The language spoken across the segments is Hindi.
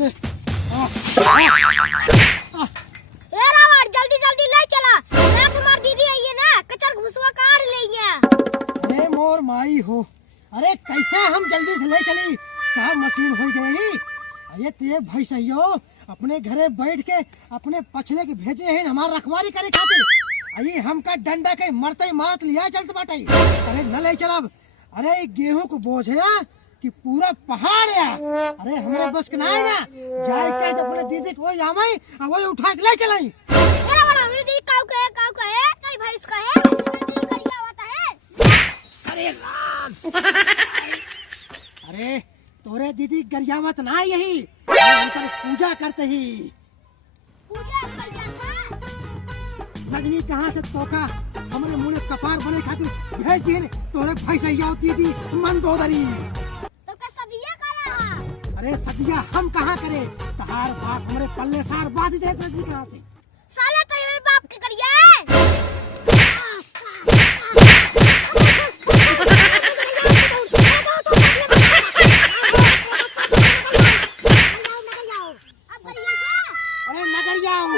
अरे ए रावण जल्दी जल्दी ले चला, तुम्हार दीदी आई है ना, कचर घुसवा काट ले है। अरे मोर माई हो, अरे कैसा हम जल्दी से ले चली, क्या मशीन हो गई। अरे ते भैसैयो अपने घरे बैठ के अपने पछले के भेजे हैं हमार रखवारी करे खातिर। अरे हमका डंडा के मरते ही मारत लिया चलते बाटे। अरे न ले चलब, अरे गेहूं को बोझ है कि पूरा पहाड़ है। अरे हमारे बस के ना है ना, जाए के अपने दीदी को जामाई और वही उठा के ले चलाई। मेरा बड़ा मेरी दीदी काऊ का है नहीं भाई इसका है, मेरी दीदी करिया होता है। अरे राम अरे तोरे दीदी गरियावत ना यही, उनकर पूजा करते ही। पूजा कर जाता रजनी कहाँ से तोका हमरे मुंह में कपार बने खातिर भेज दिए तोरे भैसैया दीदी मंदोदरी। तो का सदिया करा। अरे सदिया हम कहाँ करे, तहार बाप हमरे पल्ले सार बांध दे रजनी कहाँ से। साला तो मेरे बाप के करिया है। अरे नगर जाओ।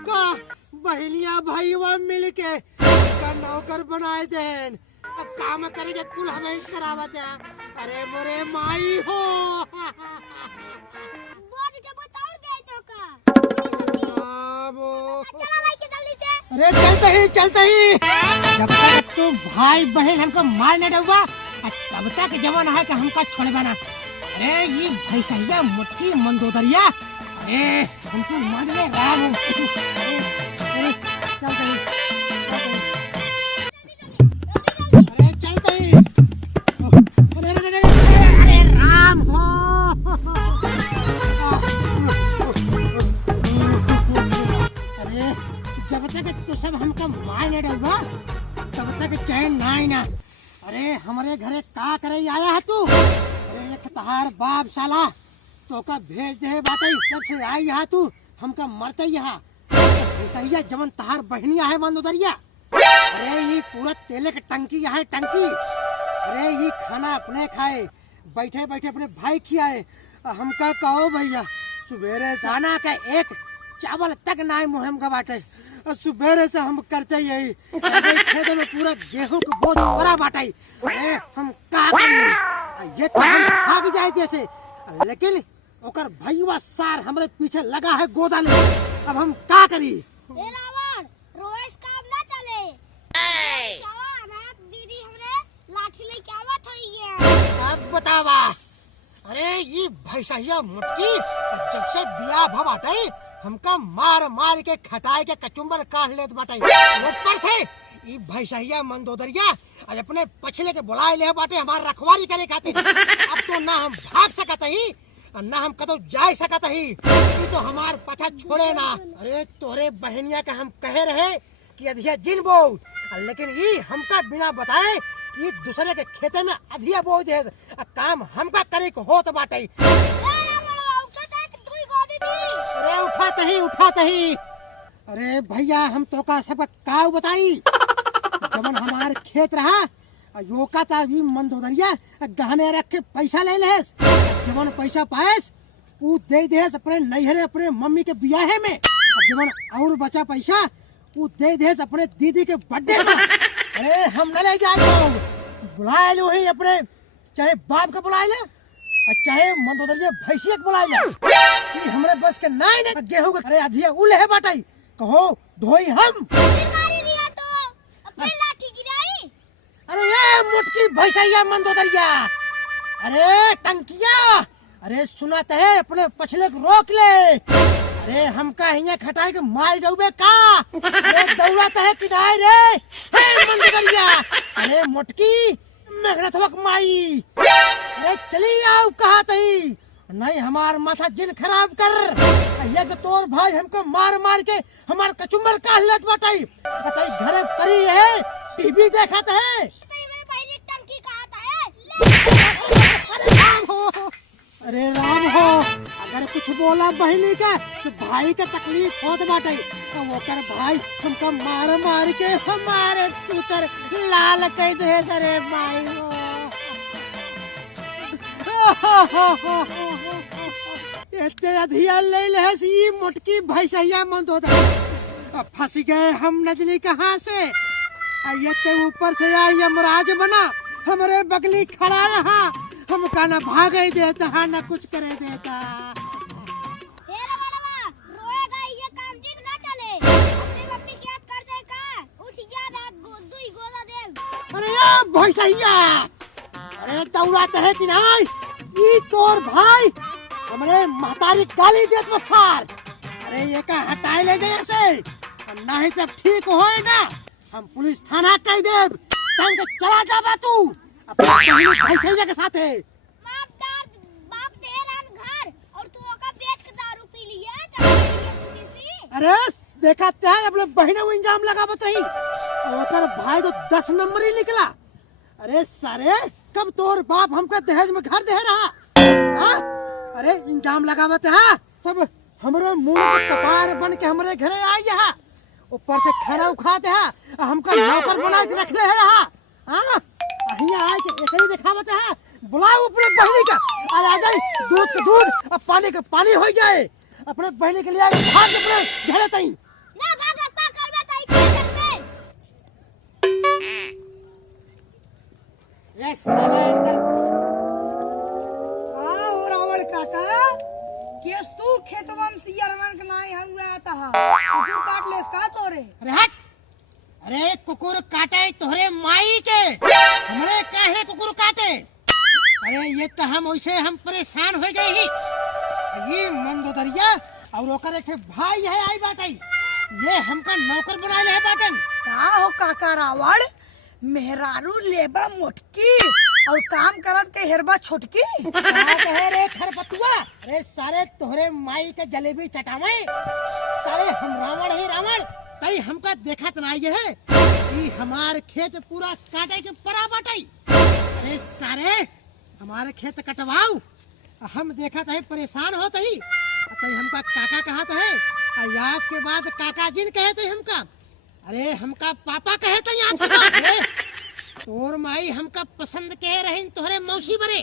का बहनिया भाईवा मिल के नौकर बनाए देन, काम करे के कुल हमें करावत है। अरे मोरे माई हो अरे चलते ही जब तक तू भाई बहन हमको मार नहीं डूबा तब तक जवान है कि हमका छोड़ बना। अरे ये भैसैया मुटकी मंदोदरिया, अरे हमको मार ले राम। अरे चलते ही अरे चलते ही अरे राम हो। अरे जब तक तू सब हमका मार नहीं डलवा तब तक चैन ना ही ना। अरे हमारे घरे का करे आया है तू। अरे एक तहार बाप साला तो का भेज दे बाटे, जब से आई यहाँ तू हमका मरते यहाँ भैसैया जमन तहार बहनिया है मंदोदरिया। अरे ये पूरा तेले के टंकी यहाँ टंकी। अरे ये खाना अपने खाए, बैठे बैठे अपने भाई खियाए। हमका कहो भैया सुबेरे जाना का एक चावल तक ना मुहिम का बाटे। सुबेरे से हम करते यही, खेत में पूरा गेहूं का बोझ बड़ा बाटे। अरे हम का करी, ये तो हम भाग जाए जैसे, लेकिन ओकर भैया सार हमरे पीछे लगा है गोदा ले। अब हम का करी। ए रावण रोज काम ना चले। चावा ना दीदी हमरे लाठी लेके आवत होई है। अब बतावा। अरे ये भैसैया मुटकी जब से बियाह भ बाटे हमका मार मार के खटाए के कचुम्बर काट लेत बाटे। ऊपर से ये भैसैया मंदोदरिया आज अपने पछले के बुलाए ले बाटे हमार रखवारी करे खातिर। अब तो ना हम भाग सकत ही ना हम कदो जा सकत ही, ये तो हमार पछा छोड़े ना। अरे तोरे बहनिया का हम कहे रहे कि अधिया जिन बो, लेकिन ये हमका बिना बताए ये दूसरे के खेते में अधिया बो दे, काम हमका करे को होत बाटे। अरे उठाते ही अरे भैया हम तो का सब का बताई। जब हमार खेत रहा यो का ता भी मंदोदरिया गहने रख के पैसा ले लेस, जवन पैसा पाएस वो दे देस अपने नैहरे अपने मम्मी के बियाहे में, जवन और बचा पैसा वो दे देस अपने दीदी के बर्थडे में। अरे हम न ले जाए, बुलाए लो ही अपने, चाहे बाप का बुलाए ले चाहे मंदोदरिया भैंसिया के बुलाए ले। ये हमरे बस के नहीं ने गेहूं के अरे अधिया उले है बाटाई, कहो धोई हम। अरे ये मुटकी भैसैया मंदोदरिया, अरे टंकिया, अरे सुनाते है अपने पछले को रोक ले। अरे हमका हिया खटाई के मार डूबे का। अरे दौड़ाता है किनारे रे हे मंदोदरिया। अरे मुटकी मेघना थवक माई, अरे चली आओ कहा तई नहीं हमार माथा जिन खराब कर। ये तोर भाई हमको मार मार के हमार कचुम्बर काट लेत बाटाई। तई घरे परी है टीवी देखत है। अरे राम हो, अगर कुछ बोला बहनी का तो भाई का तकलीफ होत बाटे। वो कर भाई हमका मार मार के हमारे तूतर लाल कह दे सरे भाई हो। इतने अधिया ले ले सी मोटकी भैंसिया मन होता। अब फंस गए हम नजनी कहाँ से। ये तो ऊपर से या यमराज बना हमारे बगली खड़ा यहाँ, हमका ना भागे देता ना कुछ करे देता। तेरा बड़वा रोएगा, ये काम ठीक ना चले। अपनी मम्मी की याद कर दे का उठ जा रात दुई गोला दे। अरे यार भैंसिया, अरे दौड़ाते है कि नहीं? ई तोर भाई हमारे महतारी गाली देत बसार। अरे ये का हटाए ले जाए से, नहीं तब ठीक होएगा। हम पुलिस थाना कह देब। तंग चला जाबा तू अपने भैंसिया के साथे। माफ कर बाप तेरा घर और तू ओका पेट के दारू पी लिया चल। अरे देखा ते अपने बहने को इंजाम लगा बताई। ओकर भाई तो 10 नंबर ही निकला। अरे सारे कब तोर बाप हमका दहेज में घर दे रहा। हाँ? अरे इंजाम लगावत है सब हमरे मुंह के कपार बन के हमरे घरे आई यहाँ, ऊपर से खाना उखाते है हमका नौकर बना के रख ले है यहाँ। हाँ? यहाँ आए के एक ही दिखावत है। बुलाओ अपने बहनी का, आ जाए दूध का दूध और पानी का पानी हो जाए। अपने बहनी के लिए भाग अपने घरे तई ना भाग पा करबे तई खेत में। ये साला इधर रावण काका केस तू खेतवा में सियरवन के नाई हुआ आता है कुकुर काट लेस का तोरे। अरे हट, अरे कुकुर काटे तोहरे माई के, हमरे काहे कुकुर काटे। अरे ये तो हम वैसे हम परेशान हो गए ही। ये मंदोदरिया और ओकर एक भाई है आई बाटई, ये हमका नौकर बना ले बाटन। का हो काका रावण, मेहरारू लेबा मोटकी और काम करत के हेरबा छोटकी। क्या कहे रे खरपतुआ। अरे सारे तोहरे माई के जलेबी चटावे, सारे हम रावण ही रावण। तई हमका देखत ना ये है कि हमार खेत पूरा काटे के परा बाटई। अरे सारे हमारे खेत कटवाओ, हम देखत है परेशान होत ही। तई हमका काका कहत है, आज के बाद काका जिन कहते हमका। अरे हमका पापा कहते आज के बाद। तोर माई हमका पसंद कह रही तोहरे मौसी बरे,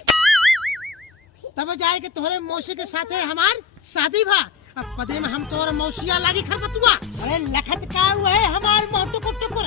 तब जाए के तोहरे मौसी के साथे हमार शादी भा। अब पदे में हम तोर मौसिया लागी खरपतुआ। अरे लखत का हुआ है हमार मोटुकुर टुकुर।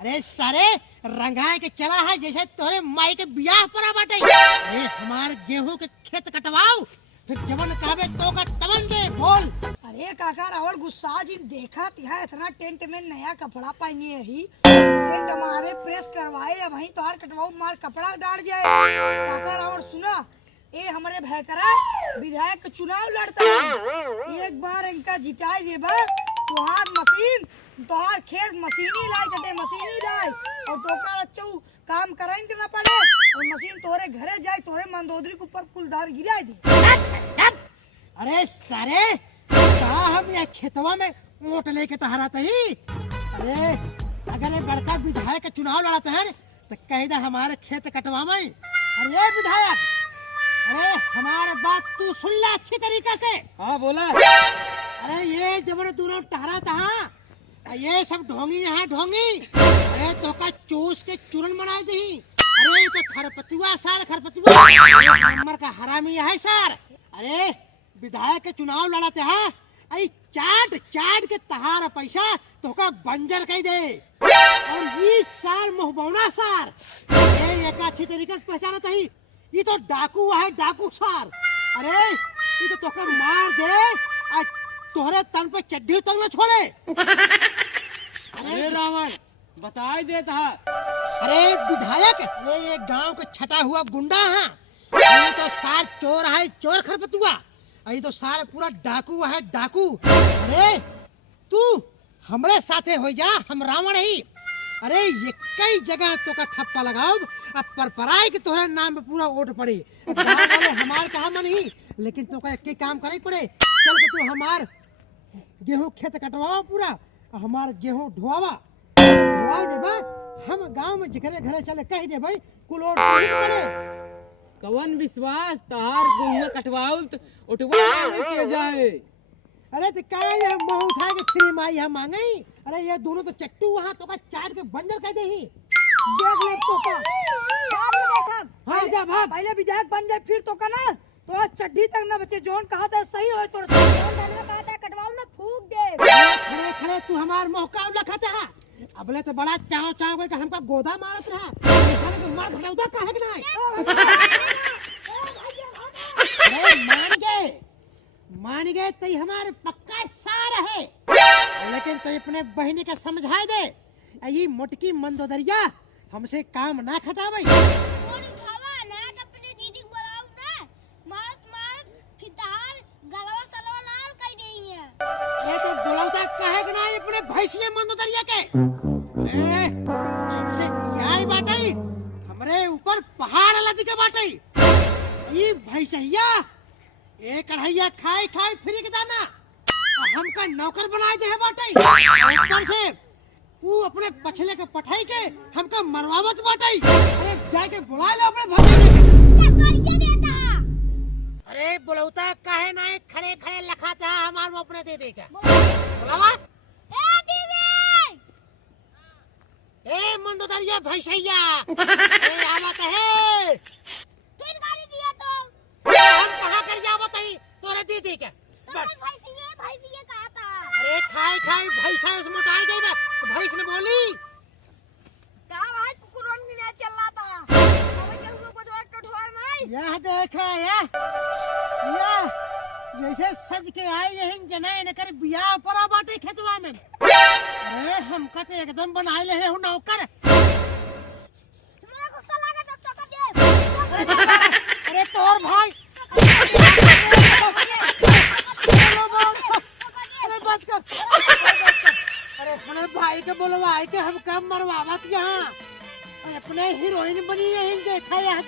अरे सारे रंगाए के चला है जैसे तोहरे माई के बियाह परा बाटे। अरे हमार गेहूं के खेत कटवाओ, फिर जवन कहबे तो का तवन दे बोल। अरे काका रावण गुस्सा जी देखा तिहा इतना टेंट में नया कपड़ा पहने ही सेंट हमारे प्रेस करवाए अब वहीं तोहार कटवाऊ मार कपड़ा डाल जाए। काका रावण सुना, ए हमारे भाई करा विधायक का चुनाव लड़ता है, एक बार इनका जिताए देबा तोहार मशीन तोहार खेत मशीनी लाई कटे मशीनी लाई और तोका अच्छू काम कराइन के ना पड़े और मशीन तोरे घरे जाए तोरे मंदोदरी के ऊपर कुलदार गिरा दे। अरे सारे कहा हम यहाँ खेतवा में ऊँट लेके टहराते ही। अरे अगर ये बड़का विधायक का चुनाव लड़ाते हैं तो कह दे हमारे खेत कटवावे। अरे विधायक, अरे हमारे बात तू सुन ले अच्छी तरीके से। हाँ बोला। अरे ये जब दोनों टहरा था, ये सब ढोंगी यहाँ ढोंगी। अरे तो का चूस के चूरन बना दी। अरे ये तो खरपतुआ सर, खरपतुआ नंबर का हरामी है सर। अरे विधायक के चुनाव लड़ाते हैं, अरे चाट चाट के तहार पैसा तो का बंजर कह दे। और ये सार मुहबौना सार, ये एक अच्छी तरीके से पहचानता ही। ये तो डाकू है, डाकू सार। अरे ये तो तोका मार दे, आज तोहरे तन पे चड्डी तक न छोड़े। अरे रावण बताई देता है। अरे विधायक, ये गांव का छटा हुआ गुंडा है। ये तो सार चोर है, चोर खरपतुआ। ये तो सार पूरा डाकू है, डाकू। अरे तू हमरे साथे हो जा, हम रावण ही। अरे ये कई जगह तो का ठप्पा लगाओ, अब परपराए के तोहरे नाम पे पूरा वोट पड़े। गाँव वाले हमार कहा मन ही, लेकिन तो का एक काम करे पड़े। चल के तू हमार गेहूं खेत कटवाओ पूरा, हमार गेहूं ढोवा ढोवा देबा। हम गांव में जिकरे घरे चले कह दे भाई कुल वोट पड़े। कवन विश्वास तहार गुहिया कटवाऊ उठवा के जाए। अरे तो क्या ये मुंह उठा के फ्री माई हम मांगे? अरे ये दोनों तो चट्टू वहाँ तो का चाट के बंजर कह दे ही। देख ले तो का हाँ जा भाग। पहले विधायक बन जाए फिर तो का ना तो चड्डी तक ना बचे। जोन कहा था सही हो तो कहा था कटवाऊ ना फूक दे। खड़े खड़े तू हमार मुंह का लखत है। अबले तो बड़ा चाव चाव करके हमका गोदा मारत रहा। इंसान को मार भड़ौदा काहे के नहीं? अरे मान गए तो हमारे पक्का सार है। लेकिन तो अपने बहनी का समझाए दे ये मोटकी मंदोदरिया हमसे काम ना खटावे। फोन उठावा ना अपने दीदी को बुलाओ ना। मारत फिर तहार गलवा सलवा लाल कर देई है। अरे तो बुलाता काहे के नहीं अपने भैंसिया मंदोदरिया के? अरे जब से आई बाटई हमरे ऊपर पहाड़ लदी के बाटई। ये भैंसिया एक कढ़ैया खाए खाए फ्री के दाना हमका नौकर बनाए दे है बाटई। ऊपर से तू अपने पछले के पठाई के हमका मरवावत बाटई। अरे जाके बुला ले अपने भाई क्या देता है? अरे बुलौता काहे नहीं खड़े खड़े लखाता है हमार में अपने दे देगा बुलावा। ए दीदी ए मंदोदरिया भैंसिया ए आवत है। फिर गाड़ी दिया तो हम कहां कर जावत है तोरे दीदी के? भैंसिए कहा था। अरे खाई खाई भैंसा इस मोटाई गई बे। भैंस ने बोली का भाई कुकुरन भी नहीं चल रहा था। अब के ऊपर कुछ और कठोर नहीं। यह देखा यह जैसे सज के आई यही जनाए न कर बियाह परा बाटे खेतवा में। अरे हमका तो एकदम बनाए ले हूं नौकर। मेरा गुस्सा लगा तो कर दे। अरे तोर भाई अरे बच कर। अरे अपने भाई के बुलवाए के हम कम मरवावत यहाँ अपने हीरोइन बनी यही देखा यह